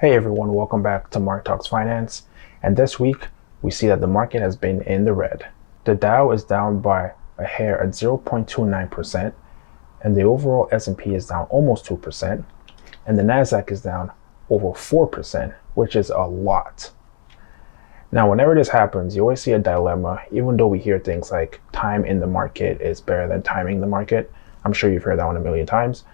Hey everyone, welcome back to Mark Talks Finance. And this week, we see that the market has been in the red. The Dow is down by a hair at 0.29%, and the overall S&P is down almost 2%, and the Nasdaq is down over 4%, which is a lot. Now, whenever this happens, you always see a dilemma, even though we hear things like time in the market is better than timing the market. I'm sure you've heard that one a million times.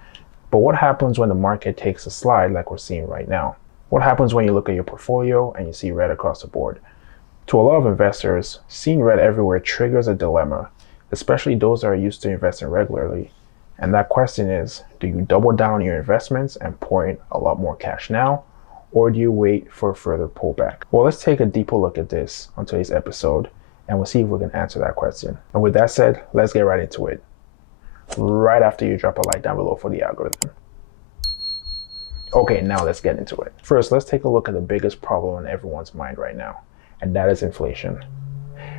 But what happens when the market takes a slide like we're seeing right now? What happens when you look at your portfolio and you see red across the board? To a lot of investors, seeing red everywhere triggers a dilemma, especially those that are used to investing regularly. And that question is, do you double down on your investments and pour in a lot more cash now? Or do you wait for a further pullback? Well, let's take a deeper look at this on today's episode, and we'll see if we can answer that question. And with that said, let's get right into it. Right after you drop a like down below for the algorithm. Okay, now let's get into it. First, let's take a look at the biggest problem on everyone's mind right now, and that is inflation.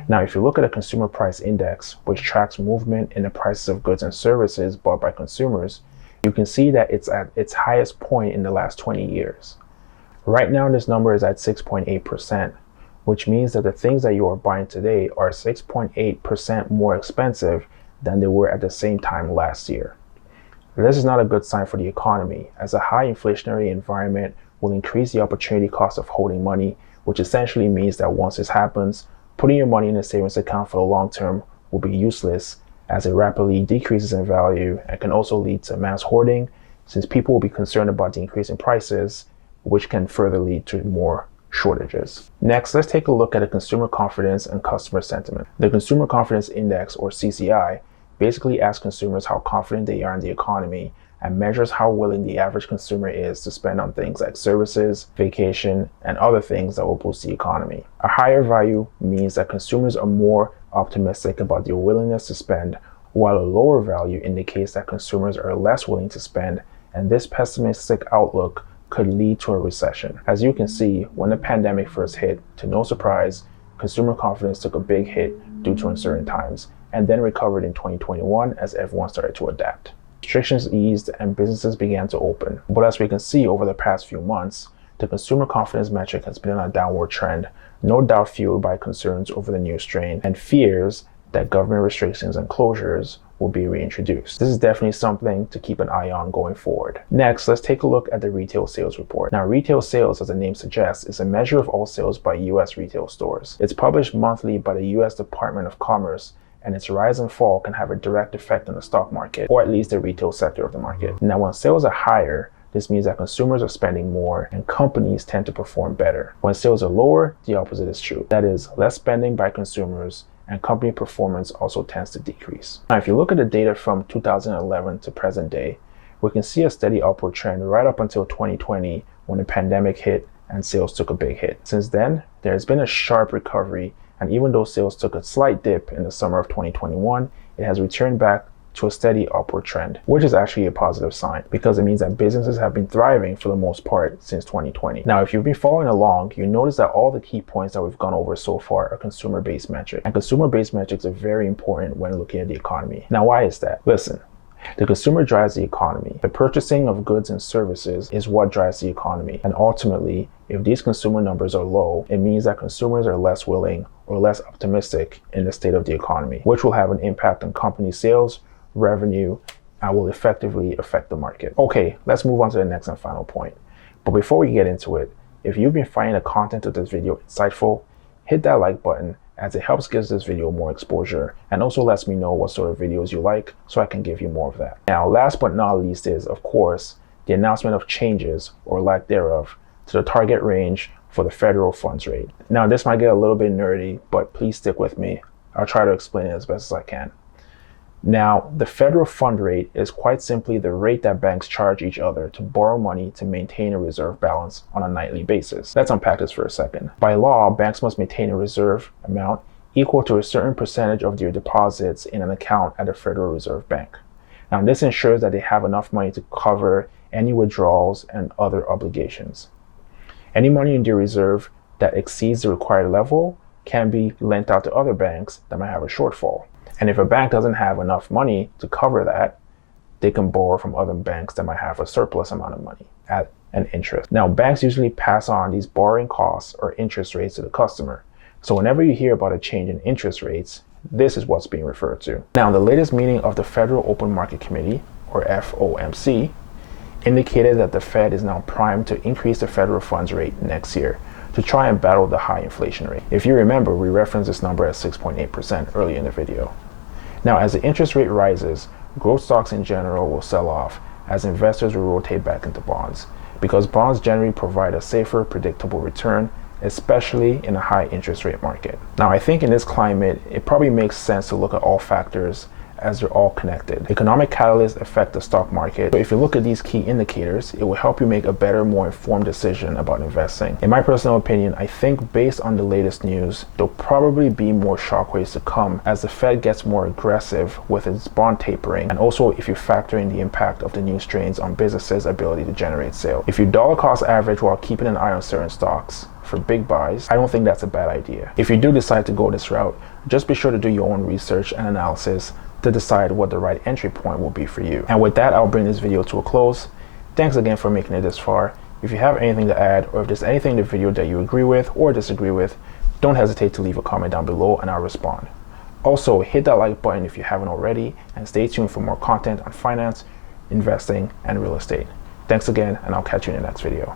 Now, if you look at a consumer price index, which tracks movement in the prices of goods and services bought by consumers, you can see that it's at its highest point in the last 20 years. Right now, this number is at 6.8%, which means that the things that you are buying today are 6.8% more expensive than they were at the same time last year. This is not a good sign for the economy, as a high inflationary environment will increase the opportunity cost of holding money, which essentially means that once this happens, putting your money in a savings account for the long term will be useless, as it rapidly decreases in value and can also lead to mass hoarding, since people will be concerned about the increase in prices, which can further lead to more shortages. Next, let's take a look at the consumer confidence and customer sentiment. The Consumer Confidence Index, or CCI, basically asks consumers how confident they are in the economy and measures how willing the average consumer is to spend on things like services, vacation, and other things that will boost the economy. A higher value means that consumers are more optimistic about their willingness to spend, while a lower value indicates that consumers are less willing to spend, and this pessimistic outlook could lead to a recession. As you can see, when the pandemic first hit, to no surprise, consumer confidence took a big hit due to uncertain times, and then recovered in 2021 as everyone started to adapt. Restrictions eased and businesses began to open. But as we can see over the past few months, the consumer confidence metric has been on a downward trend, no doubt fueled by concerns over the new strain and fears that government restrictions and closures will be reintroduced. This is definitely something to keep an eye on going forward. Next, let's take a look at the retail sales report. Now, retail sales, as the name suggests, is a measure of all sales by U.S. retail stores. It's published monthly by the U.S. Department of Commerce, and its rise and fall can have a direct effect on the stock market, or at least the retail sector of the market. Now, when sales are higher, this means that consumers are spending more and companies tend to perform better. When sales are lower, the opposite is true. That is, less spending by consumers and company performance also tends to decrease. Now, if you look at the data from 2011 to present day, we can see a steady upward trend right up until 2020 when the pandemic hit and sales took a big hit. Since then, there has been a sharp recovery, and even though sales took a slight dip in the summer of 2021, it has returned back to a steady upward trend, which is actually a positive sign because it means that businesses have been thriving for the most part since 2020. Now, if you've been following along, you notice that all the key points that we've gone over so far are consumer-based metrics, and consumer-based metrics are very important when looking at the economy. Now, why is that? Listen, the consumer drives the economy. The purchasing of goods and services is what drives the economy, and ultimately, if these consumer numbers are low, it means that consumers are less willing or less optimistic in the state of the economy, which will have an impact on company sales, revenue, and will effectively affect the market. Okay, let's move on to the next and final point. But before we get into it, if you've been finding the content of this video insightful, hit that like button, as it helps give this video more exposure and also lets me know what sort of videos you like so I can give you more of that. Now, last but not least is, of course, the announcement of changes, or lack thereof, to the target range for the federal funds rate. Now, this might get a little bit nerdy, but please stick with me. I'll try to explain it as best as I can. Now, the federal fund rate is quite simply the rate that banks charge each other to borrow money to maintain a reserve balance on a nightly basis. Let's unpack this for a second. By law, banks must maintain a reserve amount equal to a certain percentage of their deposits in an account at the Federal Reserve Bank. Now, this ensures that they have enough money to cover any withdrawals and other obligations. Any money in their reserve that exceeds the required level can be lent out to other banks that might have a shortfall. And if a bank doesn't have enough money to cover that, they can borrow from other banks that might have a surplus amount of money at and interest. Now, banks usually pass on these borrowing costs or interest rates to the customer. So whenever you hear about a change in interest rates, this is what's being referred to. Now, the latest meeting of the Federal Open Market Committee, or FOMC, indicated that the Fed is now primed to increase the federal funds rate next year to try and battle the high inflation rate. If you remember, we referenced this number at 6.8% earlier in the video. Now, as the interest rate rises, growth stocks in general will sell off as investors will rotate back into bonds, because bonds generally provide a safer, predictable return, especially in a high interest rate market. Now, I think in this climate, it probably makes sense to look at all factors as they're all connected. Economic catalysts affect the stock market. So if you look at these key indicators, it will help you make a better, more informed decision about investing. In my personal opinion, I think based on the latest news, there'll probably be more shockwaves to come as the Fed gets more aggressive with its bond tapering, and also if you factor in the impact of the new strains on businesses' ability to generate sales. If you dollar cost average while keeping an eye on certain stocks for big buys, I don't think that's a bad idea. If you do decide to go this route, just be sure to do your own research and analysis to decide what the right entry point will be for you. And with that, I'll bring this video to a close. Thanks again for making it this far. If you have anything to add, or if there's anything in the video that you agree with or disagree with, don't hesitate to leave a comment down below and I'll respond. Also, hit that like button if you haven't already, and stay tuned for more content on finance, investing, and real estate. Thanks again, and I'll catch you in the next video.